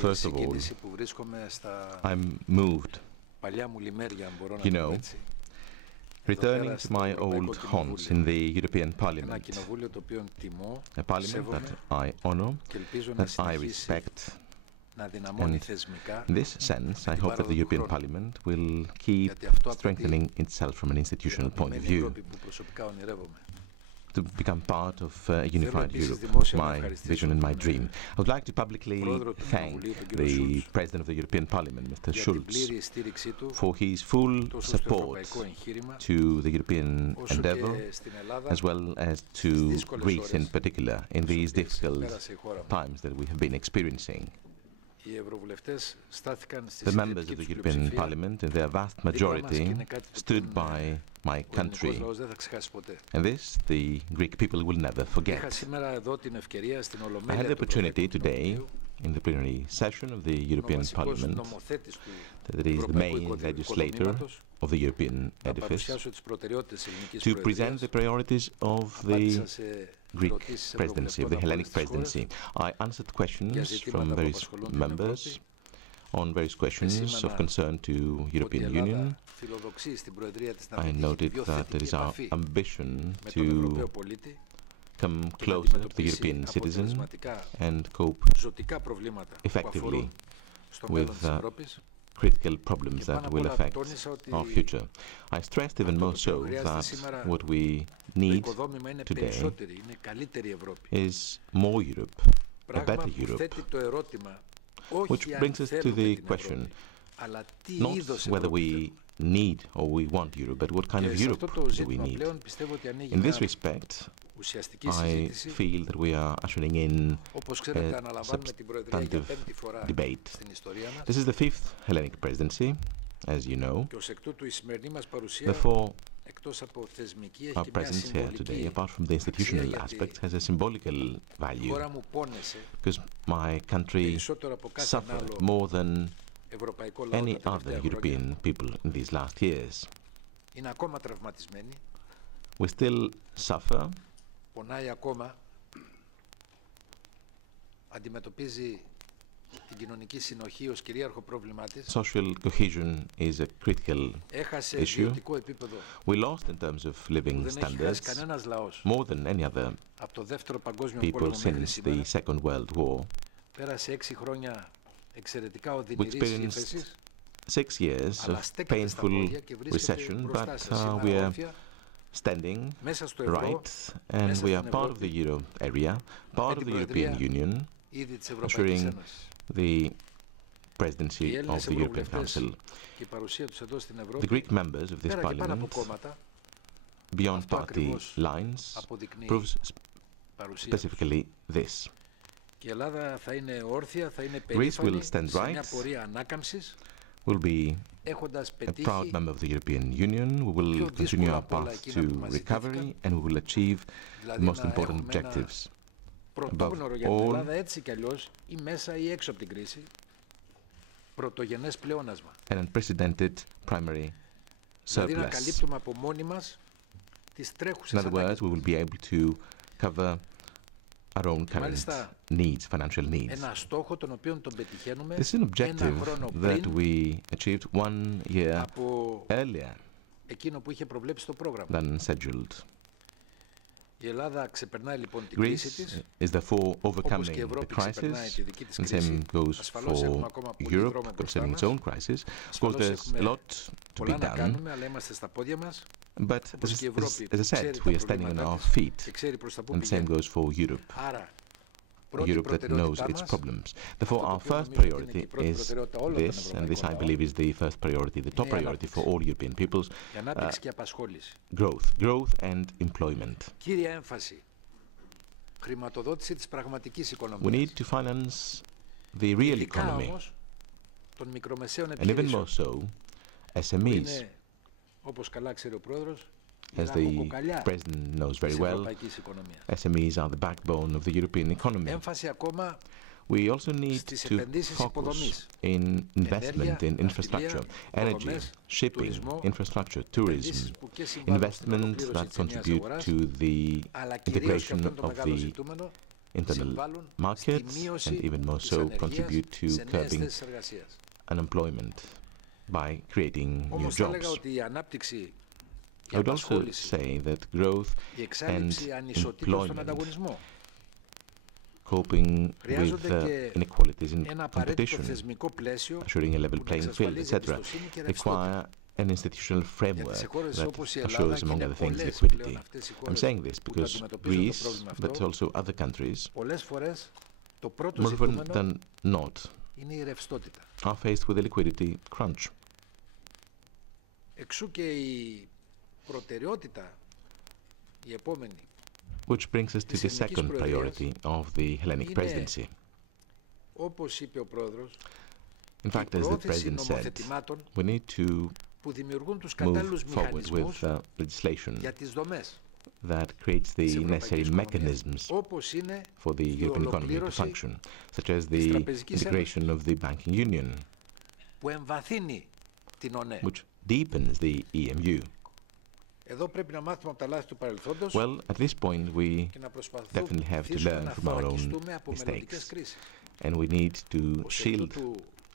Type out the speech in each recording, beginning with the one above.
First of all, I'm moved. You know, returning to my old haunts in the European Parliament, a parliament that I honor, that I respect, and in this sense, I hope that the European Parliament will keep strengthening itself from an institutional point of view, to become part of a unified Europe, my vision and my dream. I would like to publicly thank the President of the European Parliament, Mr. Schulz, for his full support to the European endeavour, as well as to Greece in particular, in these difficult times that we have been experiencing. The members of the European Parliament, in their vast majority, stood by my country, and this the Greek people will never forget. I had the opportunity today, in the plenary session of the European Parliament, that is the main legislator of the European edifice, to present the priorities of the Greek presidency, of the Hellenic presidency. I answered questions from various members on various questions of concern to European Union. I noted that it is our ambition to come closer to the European citizen and cope effectively with critical problems that will affect our future. I stressed even more so that what we need today is more Europe, a better Europe, which brings us to the question, not whether we need or we want Europe, but what kind of Europe do we need? In this respect, I feel that we are ushering in a substantive debate. This is the fifth Hellenic presidency, as you know. Therefore, our presence here today, apart from the institutional aspect, has a symbolical value, because my country suffered more than any other European people in these last years. We still suffer. Social cohesion is a critical issue. We lost in terms of living standards more than any other people since the Second World War. We experienced 6 years of painful recession, but we are standing right, and we are part of the Euro area, part of the European Union, assuring the presidency of the European Council. The Greek members of this parliament, beyond party lines, proves specifically this. Greece will stand right, will be a proud member of the European Union. We will continue our path to recovery, and we will achieve the most important objectives. Above all, an unprecedented primary surplus. In other words, we will be able to cover our own current needs, financial needs. This is an objective that we achieved 1 year earlier than scheduled. Greece is therefore overcoming the crisis, and the same goes for Europe concerning its own crisis. Of course, there's a lot to be done, but as I said, we are standing on our feet, and the same goes for Europe. Europe that knows its problems. Therefore, our first priority is this, and this I believe is the first priority, the top priority for all European peoples, growth and employment. We need to finance the real economy, and even more so, SMEs. As the President knows very well, SMEs are the backbone of the European economy. We also need to focus in investment in infrastructure, energy, shipping, infrastructure, tourism, investment that contribute to the integration of the internal markets and even more so contribute to curbing unemployment by creating new jobs. I would also say that growth and employment, coping with inequalities in competition, assuring a level playing field, etc., require an institutional framework that assures, among other things, liquidity. I'm saying this because Greece, but also other countries, more often than not, are faced with a liquidity crunch. Which brings us to the second priority of the Hellenic presidency. In fact, as the President said, we need to move forward with legislation that creates the necessary mechanisms for the European economy to function, such as the integration of the banking union, which deepens the EMU. Well, at this point, we definitely have to learn from our own mistakes, and we need to shield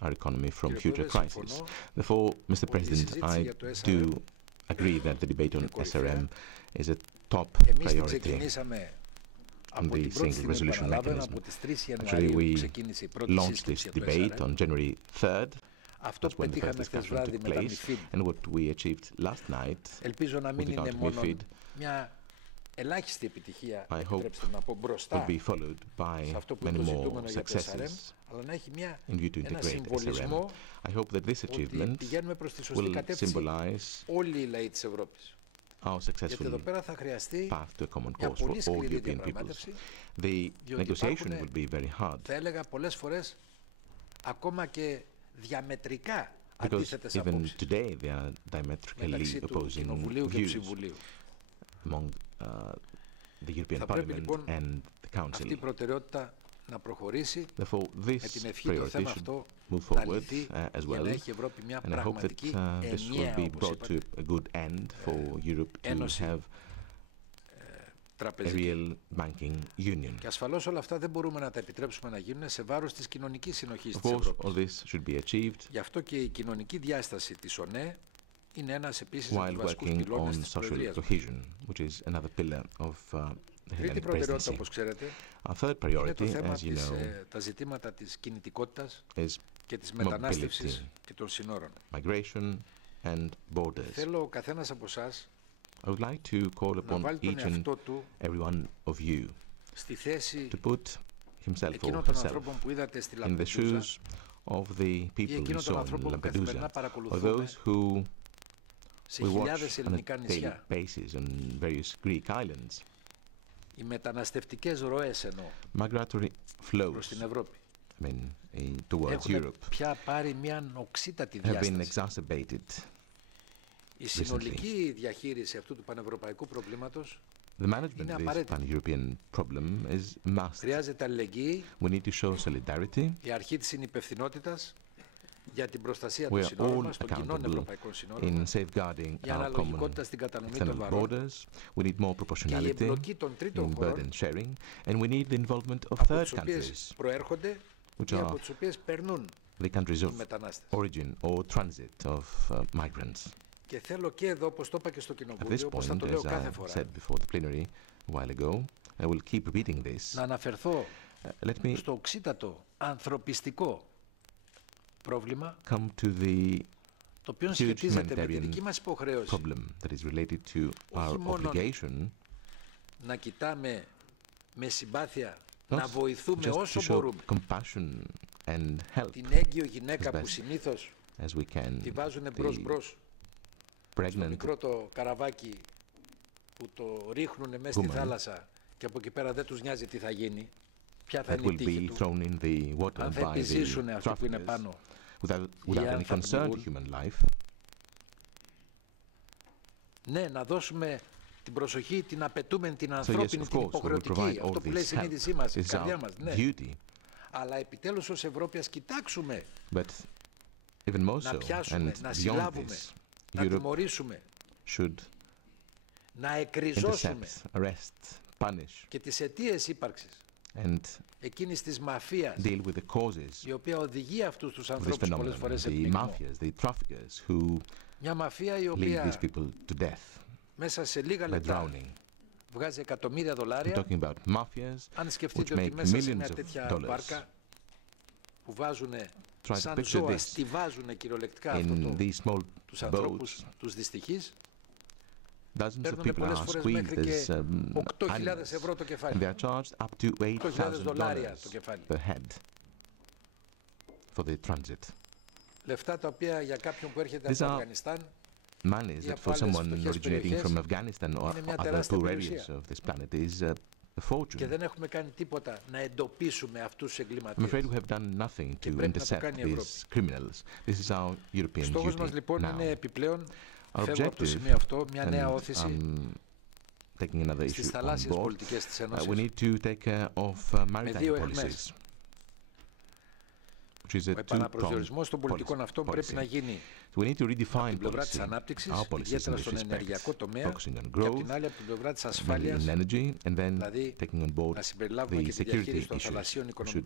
our economy from future crises. Therefore, Mr. President, I do agree that the debate on SRM is a top priority on the single resolution mechanism. Actually, we launched this debate on January 3rd. That's when the first discussion took place, and what we achieved last night with regard to MiFID, I hope will be followed by many more successes in view to integrate SRM. I hope that this achievement will symbolize our successful path to a common cause for all European peoples. The negotiation will be very hard, because even today there are diametrically opposing views among the European Parliament and the Council. Therefore, this priority should move forward as well, and I hope that this will be brought to a good end for Europe to have a real banking union. Of course, all this should be achieved while working on social cohesion, which is another pillar of the Hellenic presidency. Our third priority, as you know, is mobility, migration and borders. I would like to call upon each and every one of you to put himself or herself in the shoes of the people you saw in Lampedusa, or those who we watch on a daily basis on various Greek islands. Migratory flows, towards Europe, have been exacerbated recently. The management of this pan-European problem is must. We need to show solidarity. We are all accountable in safeguarding our common external borders. We need more proportionality in burden sharing, and we need the involvement of third countries, which are the countries of origin or transit of migrants. At this point, as I said before the plenary a while ago, I will keep repeating this. Let me come to the huge humanitarian problem that is related to our obligation not just to show compassion and help as we can the pregnant woman that will be thrown in the water by the traffickers without any concern to human life. So yes, of course, we will provide all this help. This is our duty. But even more so, and beyond this, Europe should intercept, arrest, punish, and deal with the causes of this phenomenon, the mafias, the traffickers who lead these people to death by drowning. We're talking about mafias which make millions of dollars. Try to picture this in these small boats. Dozens of people are squeezed as animals, and they are charged up to $8,000 per head for the transit. These are monies that for someone originating from Afghanistan or other poor areas of this planet is a fortune. I'm afraid we have done nothing to intercept these criminals. This is our European duty now. Our objective, and taking another issue on board, we need to take care of maritime policies, which is a two-pronged policy. So we need to redefine our policies in this respect, focusing on growth, mainly in energy, and then taking on board the security issues. We should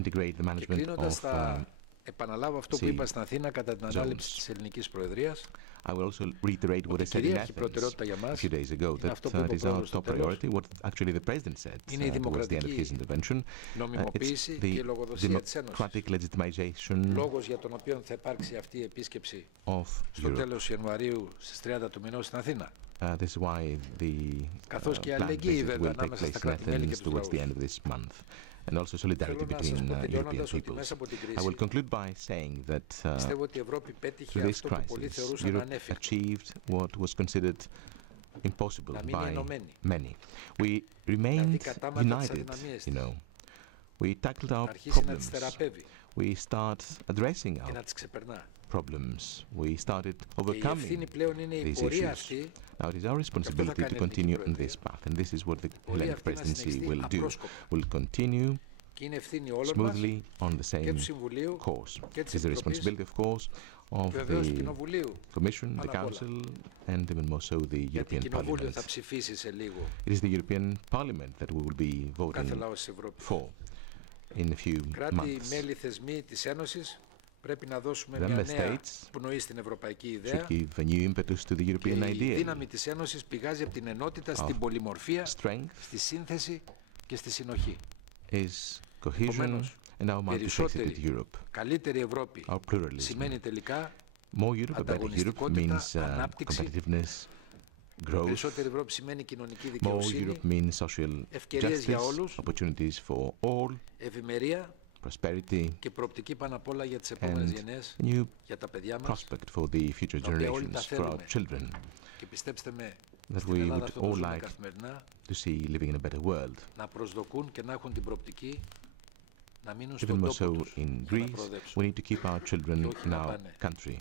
integrate the management of επαναλάβω αυτό που είπα στην Αθήνα κατά την ανάληψη της ελληνικής προεδρίας. I will also reiterate what I said in Athens a few days ago, that it is our top priority, what actually the President said towards the end of his intervention. It's the democratic legitimization of Europe. This is why the planned visit will take place in Athens towards the end of this month, and also solidarity between European peoples. I will conclude by saying that through this crisis, Europe achieved what was considered impossible by many. We remained united, you know. We tackled our problems. We start addressing our problems. We started overcoming these issues. Now it is our responsibility to continue on this path, and this is what the Hellenic Presidency will do. We'll continue smoothly on the same course. It is the responsibility, of course, of the Commission, the Council, and even more so the European Parliament. It is the European Parliament that we will be voting for in a few months. Πρέπει να δώσουμε μια νέα πνοή στην ευρωπαϊκή ιδέα. Και η δύναμη της Ένωσης πηγάζει από την ενότητα στην πολυμορφία, στη σύνθεση και στη συνοχή. Επομένως, καλύτερη Ευρώπη σημαίνει τελικά ανταγωνιστικότητα, ανάπτυξη. Περισσότερη Ευρώπη σημαίνει κοινωνική δικαιοσύνη, ευκαιρίες για όλους, ευημερία και προοπτική πάνω απ' όλα για τις επόμενες γενναίες, για τα παιδιά μας, τα οποία όλοι τα θέλουμε. Και πιστέψτε με, στην Ελλάδα αυτό το ζούμε καθημερινά, να προσδοκούν και να έχουν την προοπτική να μείνουν στον τόπο τους και να προοδεύσουν. We need to keep our children in our country.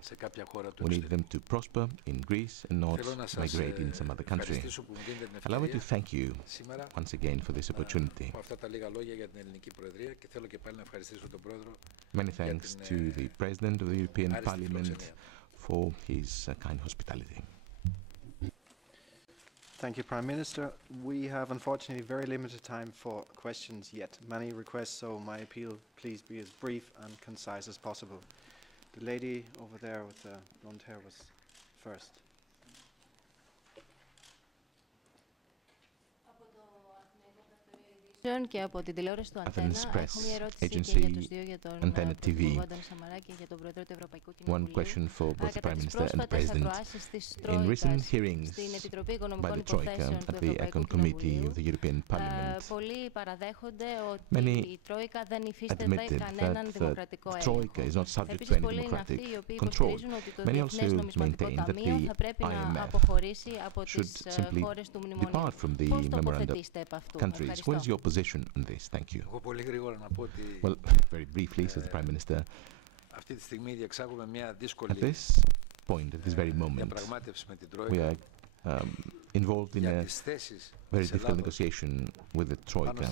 We need them to prosper in Greece and not migrate in some other country. Allow me to thank you once again for this opportunity. Many thanks to the President of the European Parliament for his kind hospitality. Thank you, Prime Minister. We have unfortunately very limited time for questions yet. Many requests, so my appeal, please be as brief and concise as possible. The lady over there with the blonde hair was first. Και από την τηλεόραση του Αντένα έχω μια ερώτηση και για τους δύο, για τον Πρωθυπουργό Α.Σαμαρά και για τον Πρόεδρο του Ευρωπαϊκού Κοινοβουλίου. Κατά τις πρόσφατες ακροάσεις της Τρόικας στην Επιτροπή Οικονομικών Υποθέσεων του Ευρωπαϊκού Κοινοβουλίου, πολλοί παραδέχονται ότι η Τρόικα δεν υφίσταται κανέναν δημοκρατικό έλεγχο. Επίσης, πολλοί είναι αυτοί οι οποίοι υποστηρίζουν ότι το Διεθνές Νομισματικό Ταμείο θα πρέπει να αποχωρήσει από τις χώρες του Μνημονίου. Πώς τοποθετήσετε επ' αυτού? Ευχαριστώ. Position on this. Thank you. Well, very briefly, says the Prime Minister, at this point, at this very moment, we are involved in a very difficult negotiation with the Troika.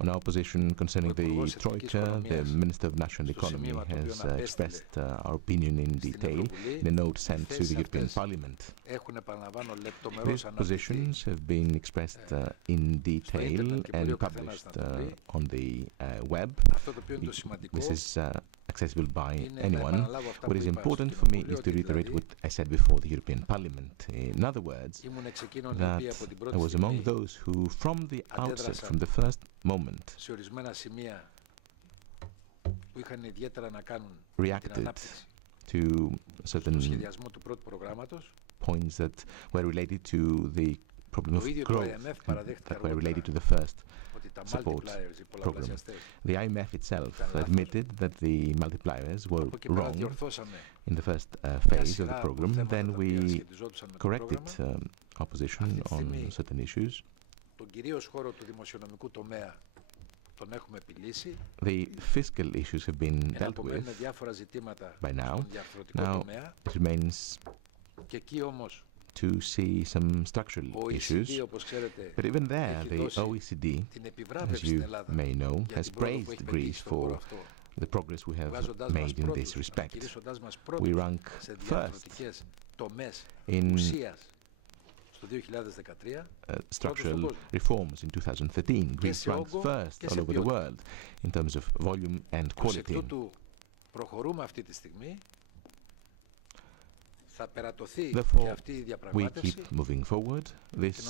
On our position concerning the Troika, the Minister of National Economy has expressed our opinion in detail in a note sent to the European Parliament. These positions have been expressed in detail and published on the web. This is accessible by anyone. What is important for me is to reiterate what I said before the European Parliament. In other words, that I was among those who, from the outset, from the first moment, reacted to certain points that were related to the problem of growth, that were related to the first support program. The IMF itself admitted that the multipliers were wrong in the first phase of the program. Then we corrected our position on certain issues. The fiscal issues have been dealt with by now. Now it remains to see some structural issues. But even there, the OECD, as you may know, has praised Greece for the progress we have made in this respect. We rank first in structural reforms in 2013. Greece ranks first all over the world in terms of volume and quality. Therefore, we keep moving forward. This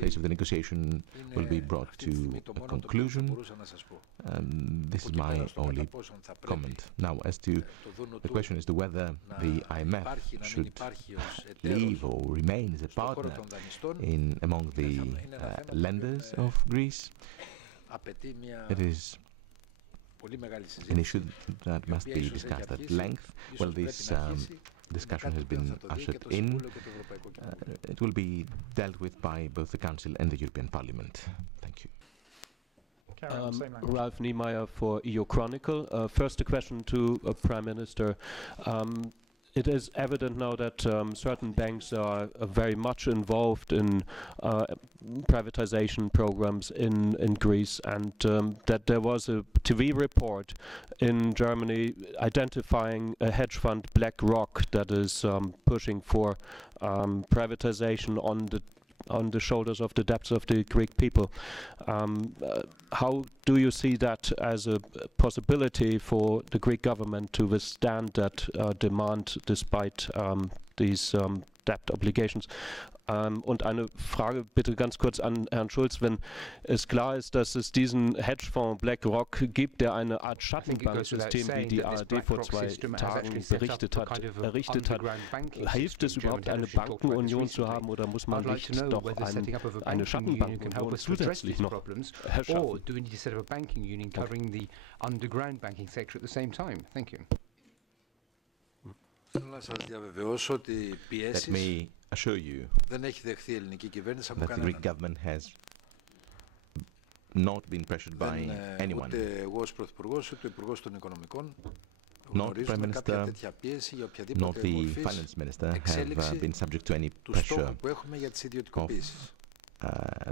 phase of the negotiation will be brought to a conclusion. This is my only comment. Now, as to the question as to whether the IMF should leave or remain as a partner among the lenders of Greece, it is an issue that must be discussed at length. Well, this discussion has been ushered in. It will be dealt with by both the Council and the European Parliament. Thank you. Ralph Niemeyer for EU Chronicle. First, a question to Prime Minister. It is evident now that certain banks are very much involved in privatization programs in Greece, and that there was a TV report in Germany identifying a hedge fund, BlackRock, that is pushing for privatization on the shoulders of the debts of the Greek people. How do you see that as a possibility for the Greek government to withstand that demand despite these debt obligations? Und eine Frage bitte ganz kurz an Herrn Schulz, wenn es klar ist, dass es diesen Hedgefonds BlackRock gibt, der eine Art Schattenbanksystem, wie die ARD vor 2 Tagen berichtet hat, errichtet hat, hilft es überhaupt, eine Bankenunion zu haben, oder muss man nicht doch eine Schattenbankenunion zusätzlich noch erschaffen? Let me assure you that the Greek government has not been pressured by anyone. Not the Prime Minister, not the Finance Minister have been subject to any pressure of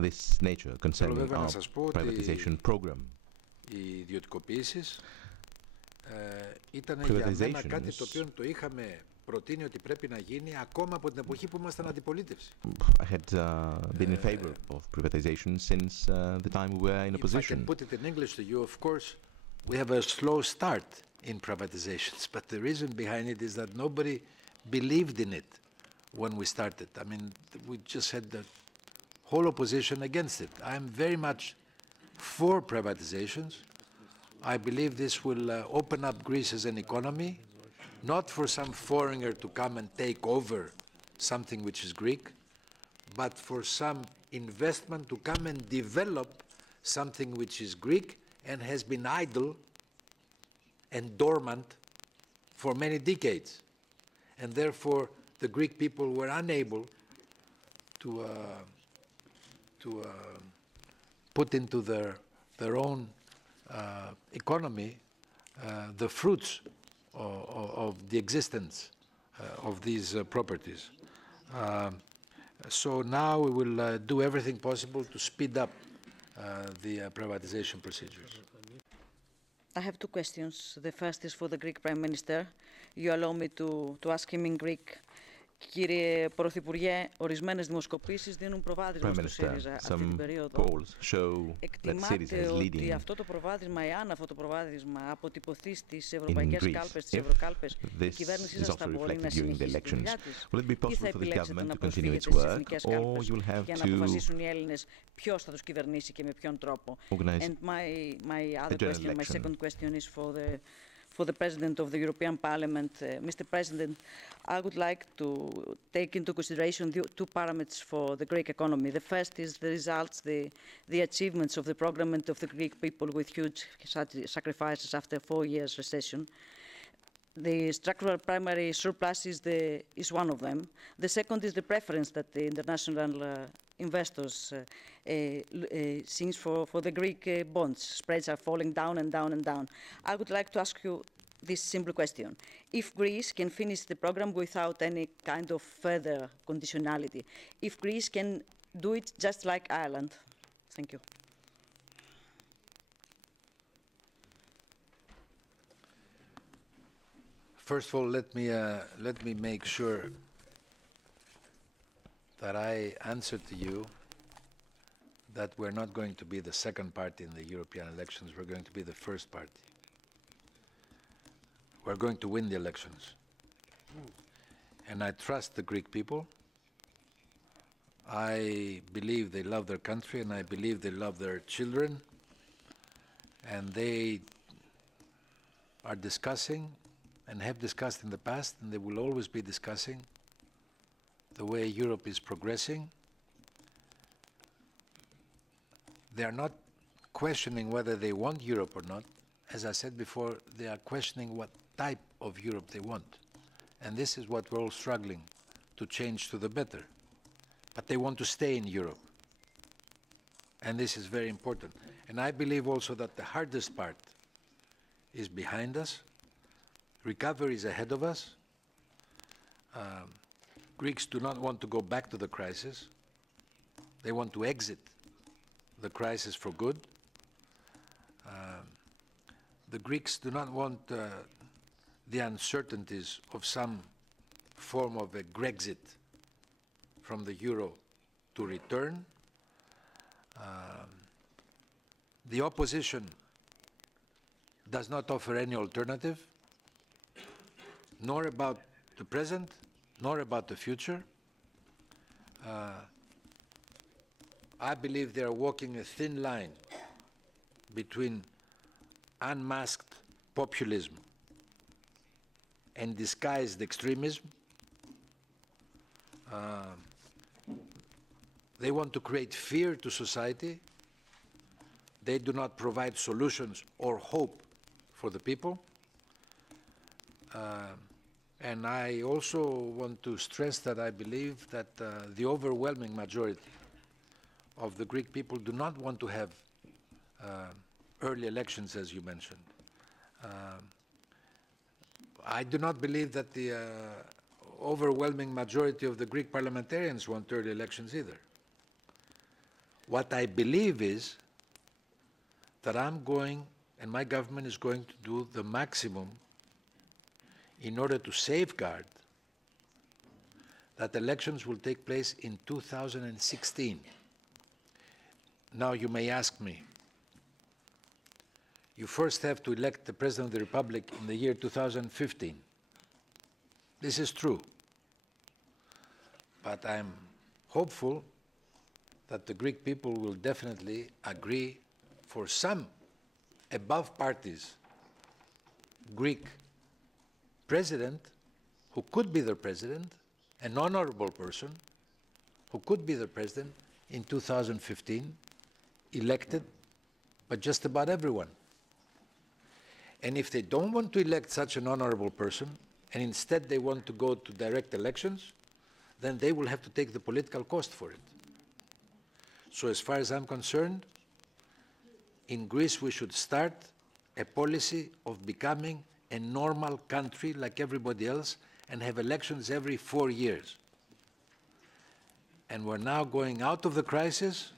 this nature concerning our privatization program. Ήταν για μένα κάτι το οποίο το είχαμε προτείνει ότι πρέπει να γίνει ακόμα από την εποχή που ήμασταν αντιπολίτευση. I had been in favor of privatization since the time we were in opposition. If I can put it in English to you, of course, we have a slow start in privatizations, but the reason behind it is that nobody believed in it when we started. I mean, we just had the whole opposition against it. I'm very much for privatizations. I believe this will open up Greece as an economy, not for some foreigner to come and take over something which is Greek, but for some investment to come and develop something which is Greek and has been idle and dormant for many decades. And therefore, the Greek people were unable to put into their own economy the fruits of the existence of these properties. So now we will do everything possible to speed up the privatization procedures. I have two questions. The first is for the Greek Prime Minister. You allow me to ask him in Greek. Κύριε Πρωθυπουργέ, ορισμένες δημοσκοπήσεις δίνουν προβάδισμα στο ΣΥΡΙΖΑ αυτή την περίοδο. Εκτιμάται ότι αυτό το προβάδισμα, εάν αυτό το προβάδισμα αποτυπωθεί στις ευρωπαϊκές κάλπες, στις ευρωκάλπες, η κυβέρνησή σας θα μπορεί να συνεχίσει τη δουλειά της ή θα επιλέξετε να προσφύγετε στις εθνικές κάλπες για να αποφασίσουν οι Έλληνες ποιος θα τους κυβερνήσει και με ποιον τρόπο. And my other question, my second question is for the President of the European Parliament. Mr. President, I would like to take into consideration the two parameters for the Greek economy. The first is the results, the achievements of the program and of the Greek people with huge sacrifices after 4 years recession. The structural primary surplus is one of them. The second is the preference that the international investors seems for the Greek bonds. Spreads are falling down and down and down. I would like to ask you this simple question. If Greece can finish the program without any kind of further conditionality, if Greece can do it just like Ireland. Thank you. First of all, let me make sure that I answer to you that we're not going to be the second party in the European elections, we're going to be the first party. We're going to win the elections. And I trust the Greek people. I believe they love their country and I believe they love their children. And they are discussing and have discussed in the past, and they will always be discussing the way Europe is progressing. They are not questioning whether they want Europe or not. As I said before, they are questioning what type of Europe they want. And this is what we're all struggling to change to the better. But they want to stay in Europe. And this is very important. And I believe also that the hardest part is behind us. Recovery is ahead of us. Greeks do not want to go back to the crisis. They want to exit the crisis for good. The Greeks do not want the uncertainties of some form of a Grexit from the euro to return. The opposition does not offer any alternative, nor about the present, nor about the future. I believe they are walking a thin line between unmasked populism and disguised extremism. They want to create fear to society. They do not provide solutions or hope for the people. And I also want to stress that I believe that the overwhelming majority of the Greek people do not want to have early elections, as you mentioned. I do not believe that the overwhelming majority of the Greek parliamentarians want early elections either. What I believe is that I'm going, and my government is going to do the maximum in order to safeguard that elections will take place in 2016. Now you may ask me, you first have to elect the President of the Republic in the year 2015. This is true. But I'm hopeful that the Greek people will definitely agree for some above parties Greek president who could be their president, an honorable person who could be their president in 2015, elected by just about everyone. And if they don't want to elect such an honorable person, and instead they want to go to direct elections, then they will have to take the political cost for it. So as far as I'm concerned, in Greece we should start a policy of becoming a normal country like everybody else and have elections every 4 years. And we're now going out of the crisis,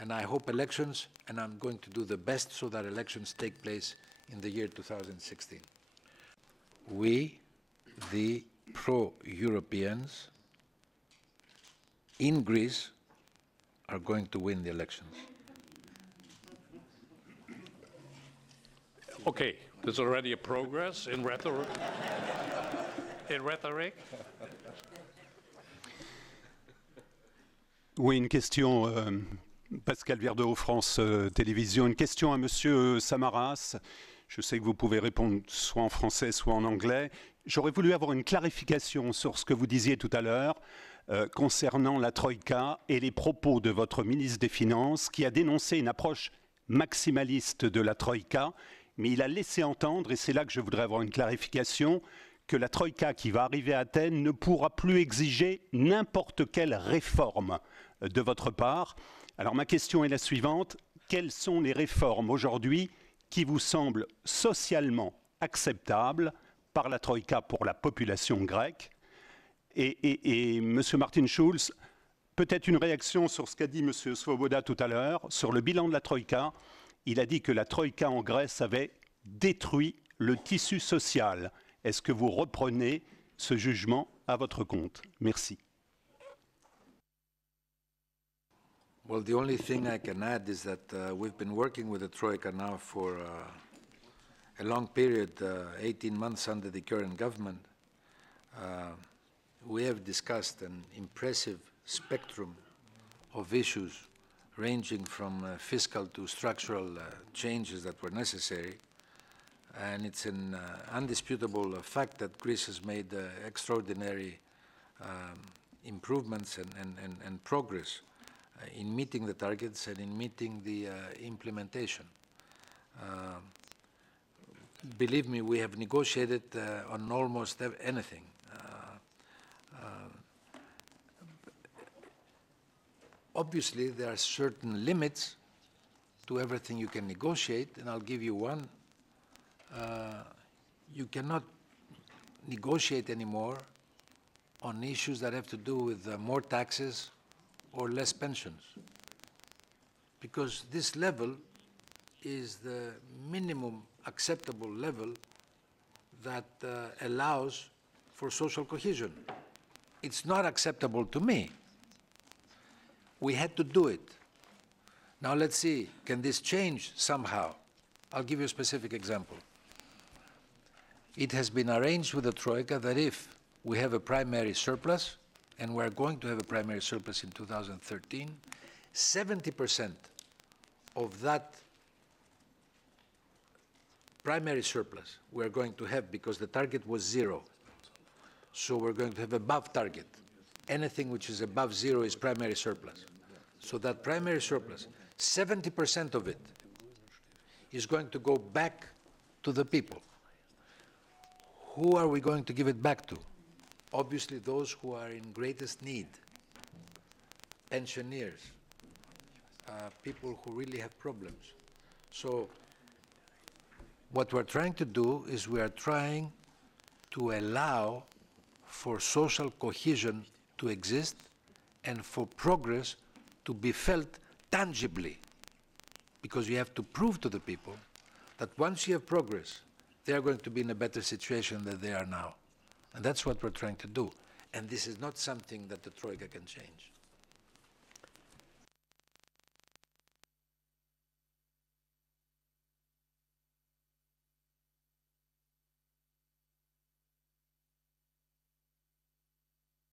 and I hope elections, and I'm going to do the best so that elections take place in the year 2016. We, the pro-Europeans in Greece, are going to win the elections. Okay, there's already a progress in rhetoric. Oui, une question, Pascal Verdeau, France Télévisions. Une question à Monsieur Samaras. Je sais que vous pouvez répondre soit en français, soit en anglais. J'aurais voulu avoir une clarification sur ce que vous disiez tout à l'heure concernant la Troïka et les propos de votre ministre des Finances qui a dénoncé une approche maximaliste de la Troïka, mais il a laissé entendre, et c'est là que je voudrais avoir une clarification, que la Troïka qui va arriver à Athènes ne pourra plus exiger n'importe quelle réforme de votre part. Alors ma question est la suivante. Quelles sont les réformes aujourd'hui qui vous semblent socialement acceptables par la Troïka pour la population grecque? Et M. M.Schulz, peut-être une réaction sur ce qu'a dit M. Svoboda tout à l'heure, sur le bilan de la Troïka. Il a dit que la Troïka en Grèce avait détruit le tissu social. Est-ce que vous reprenez ce jugement à votre compte? Merci. Well, the only thing I can add is that we've been working with the Troika now for a long period, 18 months under the current government. We have discussed an impressive spectrum of issues ranging from fiscal to structural changes that were necessary. And it's an undisputable fact that Greece has made extraordinary improvements and progress in meeting the targets and in meeting the implementation. Believe me, we have negotiated on almost anything. Obviously, there are certain limits to everything you can negotiate, and I'll give you one. You cannot negotiate anymore on issues that have to do with more taxes or less pensions, because this level is the minimum acceptable level that allows for social cohesion. It's not acceptable to me. We had to do it. Now let's see, can this change somehow? I'll give you a specific example. It has been arranged with the Troika that if we have a primary surplus, and we're going to have a primary surplus in 2013, 70% of that primary surplus we're going to have, because the target was 0. So we're going to have above target. Anything which is above 0 is primary surplus. So that primary surplus, 70% of it is going to go back to the people. Who are we going to give it back to? Obviously those who are in greatest need, pensioners, people who really have problems. So what we're trying to do is we are trying to allow for social cohesion to exist and for progress to be felt tangibly, because you have to prove to the people that once you have progress, they are going to be in a better situation than they are now. And that's what we're trying to do. And this is not something that the Troika can change.